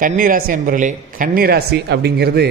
கன்னிராசி அன்பர்களே கன்னிராசி அப்படிங்கிறது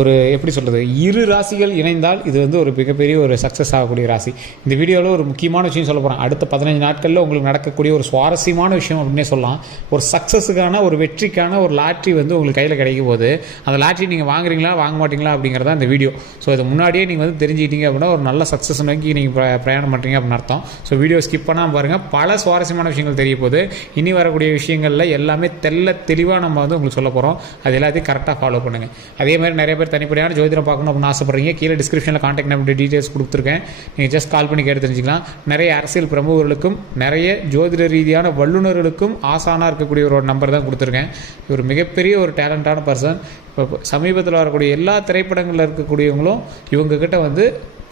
ஒரு எப்படி சொல்கிறது இரு ராசிகள் இணைந்தால் இது வந்து ஒரு மிகப்பெரிய ஒரு சக்ஸஸ் ஆகக்கூடிய ராசி. இந்த வீடியோவில் ஒரு முக்கியமான விஷயம் சொல்ல போகிறேன் அடுத்த பதினஞ்சு நாட்களில் உங்களுக்கு நடக்கக்கூடிய ஒரு சுவாரஸ்யமான விஷயம் அப்படின்னே சொல்லலாம். ஒரு சக்ஸஸுக்கான ஒரு வெற்றிக்கான ஒரு லாட்ரி வந்து உங்களுக்கு கையில் கிடைக்கும் போது அந்த லாட்ரி நீங்கள் வாங்குறீங்களா வாங்க மாட்டீங்களா அப்படிங்கிறத இந்த வீடியோ. ஸோ இது முன்னாடியே நீங்கள் வந்து தெரிஞ்சுக்கிட்டீங்க அப்படின்னா ஒரு நல்ல சக்ஸஸ் நோக்கி நீங்கள் பிரயாணம் பண்ணுறீங்க அப்படின்னு அர்த்தம். ஸோ வீடியோ ஸ்கிப் பண்ணாமல் பாருங்கள் பல சுவாரஸ்யமான விஷயங்கள் தெரிய போது இனி வரக்கூடிய விஷயங்களில் எல்லாமே தெல்ல தெளிவாக நம்ம வந்து உங்களுக்கு சொல்ல போகிறோம் அது எல்லாத்தையும் கரெக்டாக ஃபாலோ பண்ணுங்கள் அதே மாதிரி நிறைய பேர் தனிப்படையான ஜோதிடம் பார்க்கணும் அப்படின்னு ஆசைப்படுறீங்க. கீழே டிஸ்கிரிப்ஷனில் காண்டாக்ட் நம்பர் டீட்டெயில்ஸ் கொடுத்துருக்கேன். நீங்கள் ஜஸ்ட் கால் பண்ணி கேட்டு தெரிஞ்சுக்கலாம். நிறைய அரசியல் பிரமுகர்களுக்கும் நிறைய ஜோதிட ரீதியான வல்லுநர்களுக்கும் ஆசானாக இருக்கக்கூடிய ஒரு நம்பர் தான் கொடுத்துருக்கேன். ஒரு மிகப்பெரிய ஒரு டேலண்டான பர்சன் இப்போ சமீபத்தில் வரக்கூடிய எல்லா திரைப்படங்களில் இருக்கக்கூடியவங்களும் இவங்கக்கிட்ட வந்து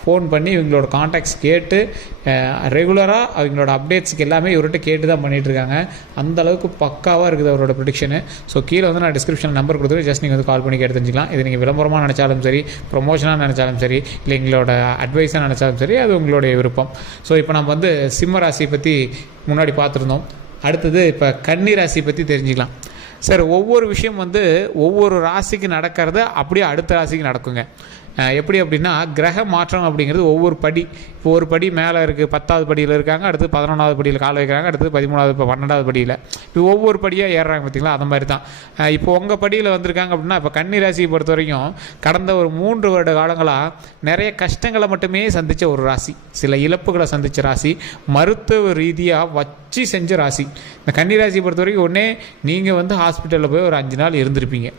ஃபோன் பண்ணி இவங்களோட காண்டாக்ட்ஸ் கேட்டு ரெகுலராக அவங்களோட அப்டேட்ஸ்க்கு எல்லாமே இவர்கிட்ட கேட்டு தான் பண்ணிகிட்ருக்காங்க இருக்காங்க அந்த அளவுக்கு பக்காவாக இருக்குது அவரோட ப்ரொடிக்ஷனு ஸோ கீழே வந்து நான் டிஸ்கிரிப்ஷன் நம்பர் கொடுத்துட்டு ஜஸ்ட் நீங்கள் வந்து கால் பண்ணி கேட்டு தெரிஞ்சுக்கலாம். இது நீங்கள் விளம்பரமாக நினச்சாலும் சரி ப்ரொமோஷனாக நினச்சாலும் சரி இல்லை எங்களோட அட்வைஸாக நினச்சாலும் சரி அது உங்களுடைய விருப்பம். ஸோ இப்போ நம்ம வந்து சிம்ம ராசி பற்றி முன்னாடி பார்த்துருந்தோம். அடுத்தது இப்போ கன்னி ராசி பற்றி தெரிஞ்சுக்கலாம். சார் ஒவ்வொரு விஷயம் வந்து ஒவ்வொரு ராசிக்கு நடக்கிறது அப்படியே அடுத்த ராசிக்கு நடக்குங்க. எப்படி அப்படின்னா கிரக மாற்றம் அப்படிங்கிறது ஒவ்வொரு படி. இப்போ ஒரு படி மேலே இருக்குது பத்தாவது படியில் இருக்காங்க அடுத்து பதினொன்றாவது படியில் கால் வைக்கிறாங்க அடுத்து பதிமூணாவது இப்போ பன்னெண்டாவது படியில். இப்போ ஒவ்வொரு படியாக ஏறுறாங்க பார்த்தீங்களா அந்த மாதிரி தான். இப்போ உங்கள் படியில் வந்திருக்காங்க அப்படின்னா இப்போ கன்னி ராசியை பொறுத்த வரைக்கும் கடந்த ஒரு மூன்று வருட காலங்களாக நிறைய கஷ்டங்களை மட்டுமே சந்தித்த ஒரு ராசி. சில இழப்புகளை சந்தித்த ராசி. மருத்துவ ரீதியாக வச்சு செஞ்ச ராசி. இந்த கன்னி ராசியை பொறுத்த வரைக்கும் ஒன்றே நீங்கள் வந்து ஹாஸ்பிட்டலில் போய் ஒரு அஞ்சு நாள் இருந்திருப்பீங்க.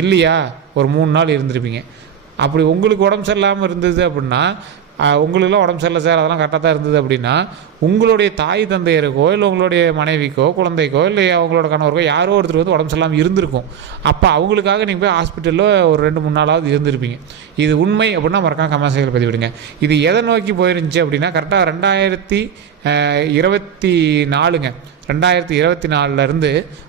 இல்லையா? ஒரு மூணு நாள் இருந்திருப்பீங்க. அப்படி உங்களுக்கு உடம்பு சரியில்லாமல் இருந்தது அப்படின்னா உங்களுக்குலாம் உடம்பு சரியில்லை சார் அதெல்லாம் கரெக்டாக தான் இருந்தது அப்படின்னா உங்களுடைய தாய் தந்தையருக்கோ இல்லை உங்களுடைய மனைவிக்கோ குழந்தைக்கோ இல்லை அவங்களோட கணவருக்கோ யாரோ ஒருத்தர் வந்து உடம்பு சரியில்லாமல் இருந்திருக்கும். அப்போ அவங்களுக்காக நீங்கள் போய் ஹாஸ்பிட்டலில் ஒரு ரெண்டு மூணு நாளாவது இருந்திருப்பீங்க. இது உண்மை அப்படின்னா மறக்காம கமெண்ட்ஸில் பதிவிடுங்க. இது எதை நோக்கி போயிருந்துச்சு அப்படின்னா கரெக்டாக ரெண்டாயிரத்தி இருபத்தி நாலுங்க. ரெண்டாயிரத்தி இருபத்தி நாலுலேருந்து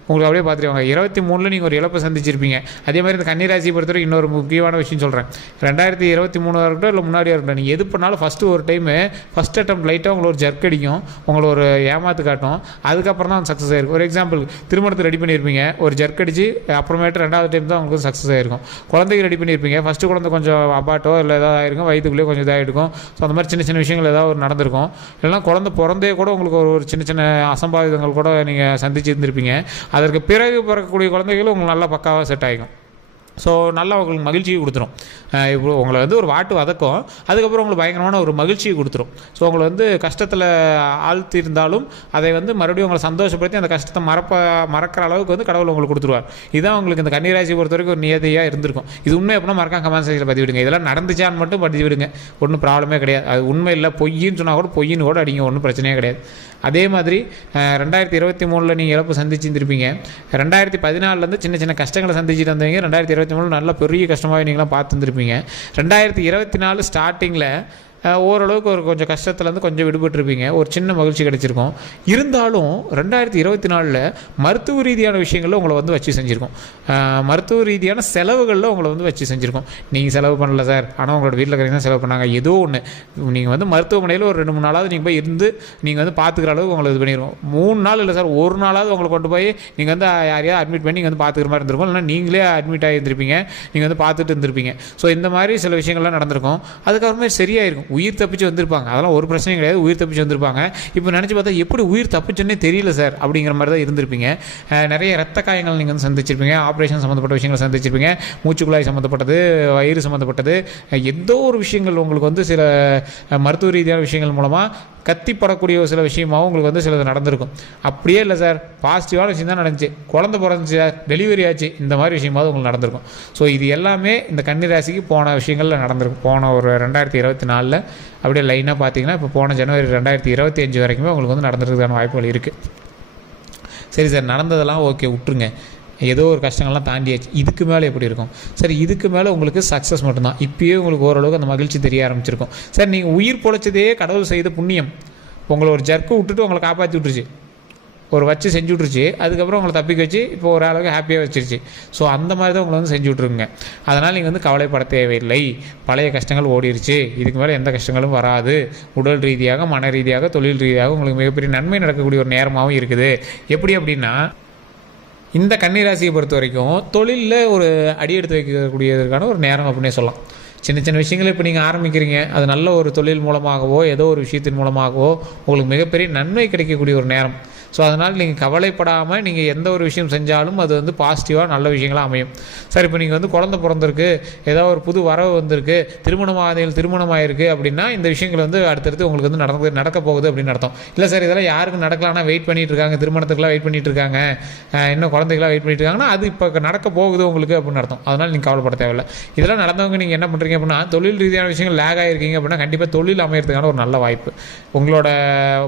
உங்களுக்கு அப்படியே பார்த்துருவாங்க இருபத்தி மூணில் நீங்கள் ஒரு இழப்பை சந்திச்சிருப்பீங்க. அதே மாதிரி இந்த கன்னிராசியை பொறுத்தவரைக்கும் இன்னொரு முக்கியமான விஷயம் சொல்கிறேன் ரெண்டாயிரத்தி இருபத்தி மூணு இருக்கட்டும் இல்லை முன்னாடியே இருக்கட்டும் நீங்கள் எது பண்ணாலும் ஃபஸ்ட்டு ஒரு டைமு ஃபஸ்ட் அட்டம் லைட்டாக உங்களை ஒரு ஜர்க் அடிக்கும் உங்களை ஒரு ஏமாத்து காட்டும் அதுக்கப்புறம் தான் சக்ஸஸ் ஆயிருக்கும் ஒரு எக்ஸாம்பிள் திருமணத்தை ரெடி பண்ணியிருப்பீங்க ஒரு ஜர்க் அடிச்சு அப்புறமேட்டு ரெண்டாவது டைம் தான் உங்களுக்கு சக்ஸஸ் ஆயிருக்கும். குழந்தைக்கு ரெடி பண்ணியிருப்பீங்க ஃபஸ்ட்டு குழந்தை கொஞ்சம் அபாட்டோ இல்லை ஏதாவது ஆயிருக்கும் வயிற்றுக்குள்ளேயே கொஞ்சம் இதாகிருக்கும். ஸோ அந்த மாதிரி சின்ன சின்ன விஷயங்கள் ஏதாவது ஒரு நடந்திருக்கும். இல்லைனா குழந்தை பிறந்தே கூட உங்களுக்கு ஒரு ஒரு சின்ன சின்ன அசம்பாவிதங்கள் கூட நீங்கள் சந்திச்சு இருந்திருப்பீங்க அதற்கு பிறகு பிறக்கக்கூடிய குழந்தைகளும் உங்களுக்கு நல்லா பக்காவாக செட் ஆகிக்கும். ஸோ நல்லா உங்களுக்கு மகிழ்ச்சியை கொடுத்துரும். இப்போ உங்களை வந்து ஒரு வாட்டு வதக்கும். அதுக்கப்புறம் உங்களுக்கு பயங்கரமான ஒரு மகிழ்ச்சியை கொடுத்துரும். ஸோ உங்களை வந்து கஷ்டத்தில் ஆழ்த்தி இருந்தாலும் அதை வந்து மறுபடியும் உங்களை சந்தோஷப்படுத்தி அந்த கஷ்டத்தை மறப்ப மறக்கிற அளவுக்கு வந்து கடவுள் உங்களுக்கு கொடுத்துருவார். இதுதான் உங்களுக்கு இந்த கன்னிராசி பொறுத்த வரைக்கும் ஒரு நியதியாக இருந்திருக்கும். இது உண்மை அப்படின்னா மறக்காம கமெண்ட் செக்ஷனில் பதிவிடுங்க. இதெல்லாம் நடந்துச்சான்னு மட்டும் பதிவிடுங்க. ஒன்றும் ப்ராப்ளமே கிடையாது. அது உண்மை இல்லை பொய்ன்னு சொன்னால் கூட பொய்யின்னு கூட அடிங்க. ஒன்றும் பிரச்சனையே கிடையாது. அதே மாதிரி ரெண்டாயிரத்தி இருபத்தி மூணில் நீங்கள் இழப்பு சந்திச்சிருந்திருப்பீங்க. ரெண்டாயிரத்தி பதினாலிருந்து சின்ன சின்ன கஷ்டங்களை சந்திச்சுட்டு வந்தீங்க ரெண்டாயிரத்தி இருபத்தி மூணு நல்ல பெரிய கஷ்டமாக நீங்களாம் பார்த்துருந்துருப்பீங்க. ரெண்டாயிரத்தி இருபத்தி நாலு ஸ்டார்டிங்கில் ஓரளவுக்கு ஒரு கொஞ்சம் கஷ்டத்துலேருந்து கொஞ்சம் விடுபட்டிருப்பீங்க. ஒரு சின்ன மகிழ்ச்சி கிடச்சிருக்கும். இருந்தாலும் ரெண்டாயிரத்தி இருபத்தி நாலில் மருத்துவ ரீதியான விஷயங்களில் உங்களை வந்து வச்சு செஞ்சுருக்கோம். மருத்துவ ரீதியான செலவுகளில் உங்களை வந்து வச்சு செஞ்சுருக்கோம். நீங்கள் செலவு பண்ணல சார். ஆனால் உங்களோட வீட்டில் இருக்கிறவங்க தான் செலவு பண்ணாங்க. ஏதோ ஒன்று நீங்கள் வந்து மருத்துவமனையில் ஒரு ரெண்டு மூணு நாளாவது நீங்கள் போய் இருந்து நீங்கள் வந்து பார்த்துக்கிற அளவுக்கு உங்களை இது பண்ணிடுவோம் மூணு நாள் இல்லை சார். ஒரு நாளாவது உங்களை கொண்டு போய் நீங்கள் வந்து யாரையாவது அட்மிட் பண்ணி நீங்கள் வந்து பார்த்துக்கிற மாதிரி இருந்திருக்கும். இல்லைனா நீங்களே அட்மிட் ஆகியிருந்திருப்பீங்க நீங்கள் வந்து பார்த்துட்டு இருந்திருப்பீங்க. ஸோ இந்த மாதிரி சில விஷயங்கள்லாம் நடந்திருக்கும். அதுக்கப்புறமே சரியாயிருக்கும். உயிர் தப்பிச்சு வந்திருப்பாங்க. அதெல்லாம் ஒரு பிரச்சனையும் கிடையாது. உயிர் தப்பிச்சு வந்திருப்பாங்க. இப்போ நினச்சி பார்த்தா எப்படி உயிர் தப்பிச்சுன்னே தெரியல சார் அப்படிங்கிற மாதிரி தான் இருந்திருப்பீங்க. நிறைய ரத்த காயங்கள் நீங்கள் வந்து சந்திச்சிருப்பீங்க. ஆப்ரேஷன் சம்மந்தப்பட்ட விஷயங்களை சந்திச்சிருப்பீங்க. மூச்சுக்குழாய் சம்மந்தப்பட்டது வயிறு சம்மந்தப்பட்டது எந்த ஏதோ ஒரு விஷயங்கள் உங்களுக்கு வந்து சில மருத்துவ ரீதியான விஷயங்கள் மூலமாக கத்திப்படக்கூடிய சில விஷயமாகவும் உங்களுக்கு வந்து சிலது நடந்திருக்கும். அப்படியே இல்லை சார் பாசிட்டிவான விஷயம் தான் நடந்துச்சு. குழந்தை பிறந்துச்சு சார் டெலிவரி ஆச்சு இந்த மாதிரி விஷயமாவது உங்களுக்கு நடந்திருக்கும். ஸோ இது எல்லாமே இந்த கன்னி ராசிக்கு போன விஷயங்களில் நடந்திருக்கும். போன ஒரு ரெண்டாயிரத்தி இருபத்தி நாலில் அப்படியே லைனாக பார்த்தீங்கன்னா இப்போ போன ஜனவரி ரெண்டாயிரத்தி இருபத்தி அஞ்சு வரைக்குமே உங்களுக்கு வந்து நடந்துருக்கிறதுக்கான வாய்ப்புகள் இருக்குது சரி சார் நடந்ததெல்லாம் ஓகே விட்டுருங்க. ஏதோ ஒரு கஷ்டங்கள்லாம் தாண்டியாச்சு. இதுக்கு மேலே எப்படி இருக்கும்? சரி இதுக்கு மேலே உங்களுக்கு சக்ஸஸ் மட்டும்தான். இப்போயே உங்களுக்கு ஓரளவுக்கு அந்த மகிழ்ச்சி தெரிய ஆரம்பிச்சிருக்கும். சார் நீங்கள் உயிர் பொழைச்சதே கடவுள் செய்த புண்ணியம். உங்களை ஒரு ஜர்க்கு விட்டுட்டு உங்களை காப்பாற்றி விட்டுருச்சு. ஒரு வச்சு செஞ்சு விட்ருச்சு அதுக்கப்புறம் உங்களை தப்பிக்க வச்சு இப்போ ஒரு அளவுக்கு ஹாப்பியாக வச்சிருச்சு. ஸோ அந்த மாதிரி தான் உங்களை வந்து செஞ்சு விட்ருங்க அதனால் நீங்கள் வந்து கவலைப்பட தேவையில்லை. பழைய கஷ்டங்கள் ஓடிருச்சு. இதுக்கு மேலே எந்த கஷ்டங்களும் வராது. உடல் ரீதியாக மன ரீதியாக தொழில் ரீதியாக உங்களுக்கு மிகப்பெரிய நன்மை நடக்கக்கூடிய ஒரு நேரமாகவும் இருக்குது. எப்படி அப்படின்னா இந்த கன்னிராசியை பொறுத்த வரைக்கும் தொழிலில் ஒரு அடி எடுத்து வைக்கக்கூடியதற்கான ஒரு நேரம் அப்படின்னே சொல்லலாம். சின்ன சின்ன விஷயங்களை இப்போ நீங்கள் ஆரம்பிக்கிறீங்க. அது நல்ல ஒரு தொழில் மூலமாகவோ ஏதோ ஒரு விஷயத்தின் மூலமாகவோ உங்களுக்கு மிகப்பெரிய நன்மை கிடைக்கக்கூடிய ஒரு நேரம். ஸோ அதனால் நீங்கள் கவலைப்படாமல் நீங்கள் எந்த ஒரு விஷயம் செஞ்சாலும் அது வந்து பாசிட்டிவாக நல்ல விஷயங்களாக அமையும். சார் இப்போ நீங்கள் வந்து குழந்தை பிறந்திருக்கு ஏதோ ஒரு புது வரவு வந்திருக்கு திருமணமாதிகள் திருமணமாயிருக்கு அப்படின்னா இந்த விஷயங்கள் வந்து அடுத்தடுத்து உங்களுக்கு வந்து நடந்து நடக்க போகுது அப்படின்னு அர்த்தம். இல்லை சார் இதெல்லாம் யாருக்கும் நடக்கலாம்னா வெயிட் பண்ணிட்டு இருக்காங்க திருமணத்துக்குலாம் வெயிட் பண்ணிட்டு இருக்காங்க. இன்னும் குழந்தைகளாக வெயிட் பண்ணிட்டு இருக்காங்கன்னா அது இப்போ நடக்க போகுது உங்களுக்கு அப்படின்னு அர்த்தம். அதனால் நீங்கள் கவலைப்பட தேவையில்லை. இதெல்லாம் நடந்தவங்க நீங்கள் என்ன பண்ணுறீங்க அப்படின்னா தொழில் ரீதியான விஷயங்கள் லேக் ஆகிருக்கீங்க அப்படின்னா கண்டிப்பாக தொழில் அமையறதுக்கான ஒரு நல்ல வாய்ப்பு. உங்களோட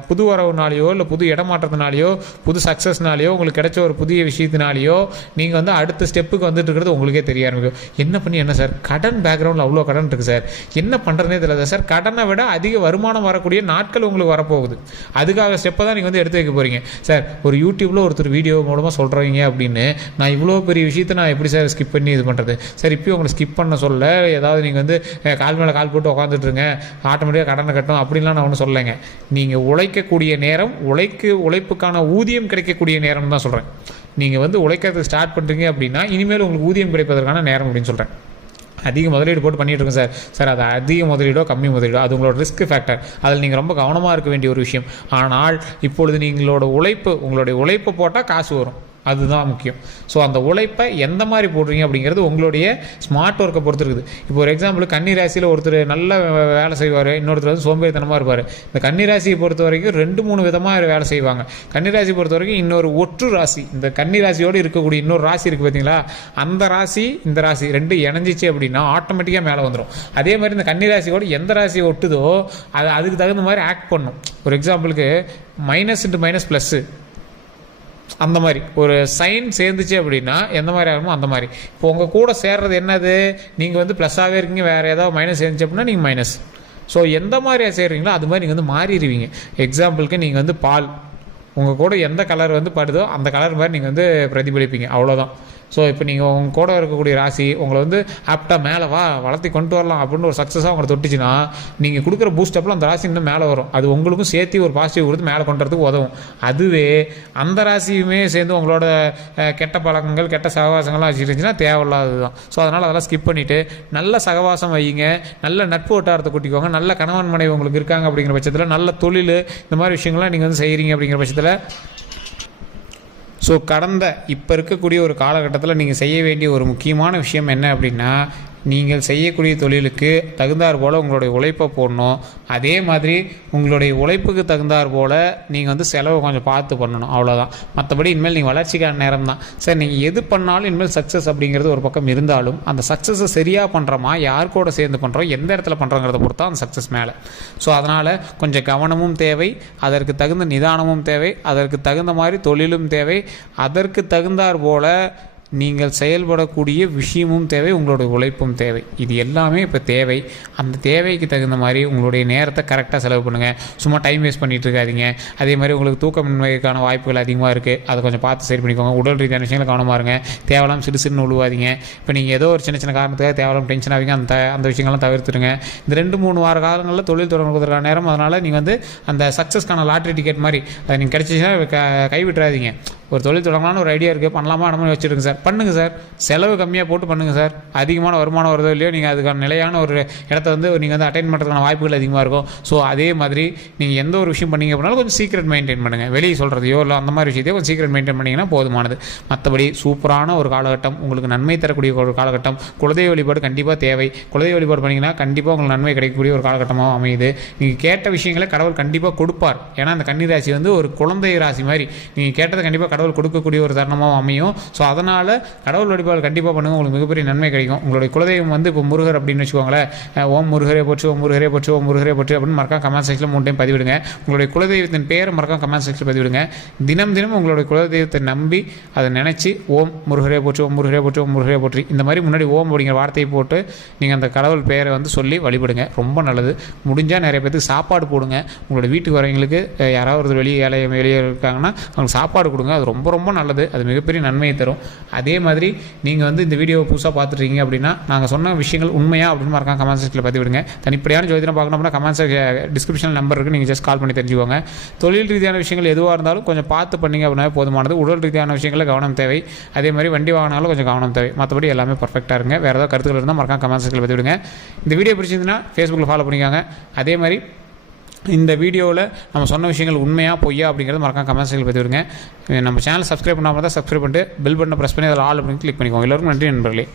புது வரவுனாலேயோ இல்லை புது இடமாற்றத்தினாலேயோ புது சக்ஸஸ்னாலேயோ உங்களுக்கு கிடைச்ச ஒரு புதிய விஷயத்தினாலேயோ நீங்கள் வந்து அடுத்த ஸ்டெப்புக்கு வந்துட்டு இருக்கிறது உங்களுக்கே தெரிய ஆரம்பிக்கும். என்ன பண்ணி என்ன சார்? கடன் பேக்ரவுண்டில் அவ்வளோ கடன் இருக்குது சார். என்ன பண்ணுறதே தெரியல சார். கடனை விட அதிக வருமானம் வரக்கூடிய நாட்கள் உங்களுக்கு வரப்போகுது. அதுக்காக ஸ்டெப்பை தான் நீங்கள் வந்து எடுத்து வைக்க போகிறீங்க சார் ஒரு யூடியூப்பில் ஒருத்தர் வீடியோ மூலமாக சொல்கிறீங்க அப்படின்னு நான் இவ்வளோ பெரிய விஷயத்தை நான் எப்படி சார் ஸ்கிப் பண்ணி இது பண்ணுறது சார் இப்போயும் உங்களை ஸ்கிப் பண்ண சொல்ல ஏதாவது நீங்கள் வந்து கால் மேலே கால் போட்டு உட்காந்துட்ருங்க ஆட்டோமேட்டிக்காக கடனை கட்டும் அப்படின்லாம் நான் ஒன்றும் சொல்லலைங்க. நீங்கள் உழைக்கக்கூடிய நேரம் உழைக்கு உங்களுக்கான ஊதியம் கிடைக்கக்கூடிய நேரம் தான் சொல்கிறேன் நீங்கள் வந்து உழைக்கிறதுக்கு ஸ்டார்ட் பண்ணுறீங்க அப்படின்னா இனிமேல் உங்களுக்கு ஊதியம் கிடைப்பதற்கான நேரம் அப்படின்னு சொல்கிறேன் அதிக முதலீடு போட்டு பண்ணிட்டு இருக்கோம் சார். சார் அது அதிக முதலீடோ கம்மி முதலீடோ அது உங்களோட ரிஸ்க் ஃபேக்டர் அதில் நீங்கள் ரொம்ப கவனமாக இருக்க வேண்டிய ஒரு விஷயம். ஆனால் இப்பொழுது நீங்களோட உழைப்பு உங்களுடைய உழைப்பு போட்டால் காசு வரும். அதுதான் முக்கியம். ஸோ அந்த உழைப்பை எந்த மாதிரி போடுறீங்க அப்படிங்கிறது உங்களுடைய ஸ்மார்ட் ஒர்க்கை பொறுத்து இருக்குது இப்போ ஒரு எக்ஸாம்பிள் கன்னி ராசியில் ஒருத்தர் நல்ல வேலை செய்வார் இன்னொருத்தர் வந்து சோம்பேறித்தனமாக இருப்பார். இந்த கன்னி ராசியை பொறுத்த வரைக்கும் ரெண்டு மூணு விதமாக வேலை செய்வாங்க. கன்னி ராசி பொறுத்த வரைக்கும் இன்னொரு ஒற்று ராசி இந்த கன்னி ராசியோடு இருக்கக்கூடிய இன்னொரு ராசி இருக்குது பார்த்தீங்களா? அந்த ராசி இந்த ராசி ரெண்டு இணைஞ்சிச்சு அப்படின்னா ஆட்டோமேட்டிக்காக மேலே வந்துடும் அதே மாதிரி இந்த கன்னி ராசியோடு எந்த ராசி ஒட்டுதோ அது அதுக்கு தகுந்த மாதிரி ஆக்ட் பண்ணும். ஒரு எக்ஸாம்பிளுக்கு மைனஸ் இன்ட்டு மைனஸ் ப்ளஸ்ஸு அந்த மாதிரி. ஒரு சைன் சேர்ந்துச்சு அப்படின்னா எந்த மாதிரி ஆகுமோ அந்த மாதிரி. இப்போ உங்கள் கூட சேர்றது என்னது? நீங்கள் வந்து ப்ளஸ்ஸாகவே இருக்கீங்க வேறு ஏதாவது மைனஸ் சேர்ந்துச்சு அப்படின்னா நீங்கள் மைனஸ் ஸோ எந்த மாதிரி சேர்றீங்களோ அது மாதிரி நீங்கள் வந்து மாறிடுவீங்க. எக்ஸாம்பிளுக்கு நீங்கள் வந்து பால். உங்கள் கூட எந்த கலர் வந்து படுதோ அந்த கலர் மாதிரி நீங்கள் வந்து பிரதிபலிப்பீங்க. அவ்வளோதான் ஸோ இப்போ நீங்கள் உங்கள் கூட இருக்கக்கூடிய ராசி உங்களை வந்து ஆப்டாக மேலே வா வளர்த்தி கொண்டு வரலாம் அப்படின்னு ஒரு சக்ஸஸாக உங்களை தொட்டுச்சுன்னா நீங்கள் கொடுக்குற பூஸ்டப்பில் அந்த ராசி இன்னும் மேலே வரும். அது உங்களுக்கும் சேர்த்து ஒரு பாசிட்டிவ் கொடுத்து மேலே கொண்டு வரதுக்கு உதவும். அதுவே அந்த ராசியுமே சேர்ந்து உங்களோட கெட்ட பழக்கங்கள் கெட்ட சகவாசங்கள்லாம் வச்சுருந்துச்சுன்னா தேவையில்லாதது தான் ஸோ அதனால் அதெல்லாம் ஸ்கிப் பண்ணிவிட்டு நல்ல சகவாசம் வையுங்க நல்ல நட்பு வட்டாரத்தை கூட்டிக்கோங்க நல்ல கணவன் மனைவி உங்களுக்கு இருக்காங்க அப்படிங்கிற பட்சத்தில் நல்ல தொழில் இந்த மாதிரி விஷயங்கள்லாம் நீங்கள் வந்து செய்கிறீங்க அப்படிங்கிற பட்சத்தில் ஸோ கடந்த இப்போ இருக்கக்கூடிய ஒரு காலகட்டத்தில் நீங்கள் செய்ய வேண்டிய ஒரு முக்கியமான விஷயம் என்ன அப்படின்னா நீங்கள் செய்யக்கூடிய தொழிலுக்கு தகுந்தார் போல் உங்களுடைய உழைப்பை போடணும். அதே மாதிரி உங்களுடைய உழைப்புக்கு தகுந்தார் போல் நீங்கள் வந்து செலவை கொஞ்சம் பார்த்து பண்ணணும். அவ்வளோதான் மற்றபடி இனிமேல் நீங்கள் வளர்ச்சிக்கான நேரம் தான் சார் நீங்கள் எது பண்ணாலும் இனிமேல் சக்ஸஸ் அப்படிங்கிறது ஒரு பக்கம் இருந்தாலும் அந்த சக்ஸஸை சரியாக பண்ணுறோமா யார் கூட சேர்ந்து பண்ணுறோம் எந்த இடத்துல பண்ணுறோங்கிறத பொறுத்தா அந்த சக்ஸஸ் மேலே. ஸோ அதனால் கொஞ்சம் கவனமும் தேவை அதற்கு தகுந்த நிதானமும் தேவை அதற்கு தகுந்த மாதிரி தொழிலும் தேவை அதற்கு தகுந்தாற் போல் நீங்கள் செயல்படக்கூடிய விஷயமும் தேவை உங்களுடைய உழைப்பும் தேவை. இது எல்லாமே இப்போ தேவை. அந்த தேவைக்கு தகுந்த மாதிரி உங்களுடைய நேரத்தை கரெக்டாக செலவு பண்ணுங்கள் சும்மா டைம் வேஸ்ட் பண்ணிட்டு இருக்காதீங்க. அதே மாதிரி உங்களுக்கு தூக்கமின்மைக்கான வாய்ப்புகள் அதிகமாக இருக்குது அதை கொஞ்சம் பார்த்து சரி பண்ணிக்கோங்க. உடல் ரீதியான விஷயங்களை கவனமாக இருங்க. தேவையில்லாம சிறு சிறு உழுவாதீங்க. இப்போ நீங்கள் ஏதோ ஒரு சின்ன சின்ன காரணத்துக்காக தேவையில்லாம டென்ஷன் ஆவீங்க. அந்த அந்த விஷயங்கள்லாம் தவிர்த்துருங்க இந்த ரெண்டு மூணு வார காலங்களில் தொழில் தொடங்குவதற்கான நேரம். அதனால் நீங்கள் வந்து அந்த சக்ஸஸ்க்கான லாட்ரி டிக்கெட் மாதிரி அதை நீங்கள் கிடச்சிச்சுன்னா க- ஒரு தொழில் தொடங்கலாம்னு ஒரு ஐடியா இருக்குது பண்ணலாமா நம்ம வச்சுருங்க சார். பண்ணுங்கள் சார். செலவு கம்மியாக போட்டு பண்ணுங்கள் சார். அதிகமான வருமானம் வருதோ இல்லையோ நீங்கள் அதுக்கான நிலையான ஒரு இடத்த வந்து நீங்கள் வந்து அட்டைன் பண்ணுறதுக்கான வாய்ப்புகள் அதிகமாக இருக்கும். ஸோ அதே மாதிரி நீங்கள் எந்த ஒரு விஷயம் பண்ணீங்க அப்படின்னாலும் கொஞ்சம் சீக்ரெட் மெயின்டைன் பண்ணுங்கள் வெளியே சொல்கிறதையோ இல்லை அந்த மாதிரி விஷயத்தையோ கொஞ்சம் சீக்ரெட் மெயின்டைன் பண்ணிங்கன்னா போதுமானது. மற்றபடி சூப்பரான ஒரு காலகட்டம் உங்களுக்கு நன்மை தரக்கூடிய ஒரு காலகட்டம் குலதெய்வ வழிபாடு கண்டிப்பாக தேவை. குலதெய்வ வழிபாடு பண்ணிங்கன்னா கண்டிப்பாக உங்களுக்கு நன்மை கிடைக்கக்கூடிய ஒரு காலகட்டமாக அமையுது. நீங்கள் கேட்ட விஷயங்களை கடவுள் கண்டிப்பாக கொடுப்பார். ஏன்னா அந்த கன்னி ராசி வந்து ஒரு குழந்தை ராசி மாதிரி. நீங்கள் கேட்டதை கண்டிப்பாக கடவுள் கொடுக்கக்கூடிய ஒரு தருணமாக அமையும். ஸோ அதனால் கடவுள் வழிபாடு கண்டிப்பாக பண்ணுங்கள் உங்களுக்கு மிகப்பெரிய நன்மை கிடைக்கும். உங்களுடைய குலதெய்வம் வந்து இப்போ முருகர் அப்படின்னு வச்சுக்கோங்களேன். ஓம் முருகரே போச்சு ஓம் முருகரே போச்சு ஓம் முருகரே போச்சு அப்படின்னு மறக்காம கமெண்ட் செக்ஷனில் மூணு டைம் பதிவிடுங்க. உங்களுடைய குலதெய்வத்தின் பேரை மறக்காம கமெண்ட் செக்ஷனில் பதிவிடுங்க. தினம் தினம் உங்களுடைய குலதெய்வத்தை நம்பி அதை நினச்சி ஓம் முருகரே போச்சு ஓம் முருகரே போச்சு ஓம் முருகரே போற்றி. இந்த மாதிரி முன்னாடி ஓம் அப்படிங்கிற வார்த்தையை போட்டு நீங்கள் அந்த கடவுள் பெயரை வந்து சொல்லி வழிபடுங்க. ரொம்ப நல்லது. முடிஞ்சால் நிறைய பேருக்கு சாப்பாடு போடுங்க. உங்களோட வீட்டுக்கு வரவங்களுக்கு யாராவது ஒரு வெளியே ஏழை வெளியே இருக்காங்கன்னா அவங்களுக்கு சாப்பாடு கொடுங்க. அது ரொம்ப ரொம்ப நல்லது. அது மிகப்பெரிய நன்மையை தரும். அதே மாதிரி நீங்கள் வந்து இந்த வீடியோ புதுசாக பார்த்துருக்கீங்க அப்படின்னா நாங்கள் சொன்ன விஷயங்கள் உண்மையாக அப்படின்னு மறக்காம கமெண்ட் செக்ஷனில் பதிவிடுங்க. விடுங்க ஜோதிடம் பார்க்கணும் அப்படின்னா கமெண்ட் டிஸ்கிரிப்ஷன் நம்பர் இருக்குது நீங்கள் ஜஸ்ட் கால் பண்ணி தெரிஞ்சுக்கோங்க. தொழில் ரீதியான விஷயங்கள் எதுவாக இருந்தாலும் கொஞ்சம் பார்த்து பண்ணீங்க அப்படின்னா போதுமானது. உடல் ரீதியான விஷயங்களில் கவனம் தேவை. அதே மாதிரி வண்டி வாங்கினாலும் கொஞ்சம் கவனம் தேவை. மற்றபடி எல்லாமே பர்ஃபெக்டாக இருங்க. வேறு ஏதாவது கருத்துக்கள் இருந்தால் மறக்காம கமெண்ட் செக்ஷனில் பதிவிடுங்க. விடுங்க இந்த வீடியோ பிடிச்சிருந்துன்னா ஃபேஸ்புக்கில் ஃபாலோ பண்ணிக்கோங்க. அதே மாதிரி இந்த வீடியோவில் நம்ம சொன்ன விஷயங்கள் உண்மையா பொய்யா அப்படிங்கிறது மறக்காம கமெண்ட் பற்றி விடுங்க நம்ம சேனல் சப்ஸ்கிரைப் பண்ணாமல் தான் சப்ஸ்கிரைப் பண்ணிட்டு பெல் பட்டனை ப்ரெஸ் பண்ணி அதில் ஆல் அப்படின்னு கிளிக் பண்ணிக்கோங்க. எல்லோருக்கும் நன்றி நண்பர்களே.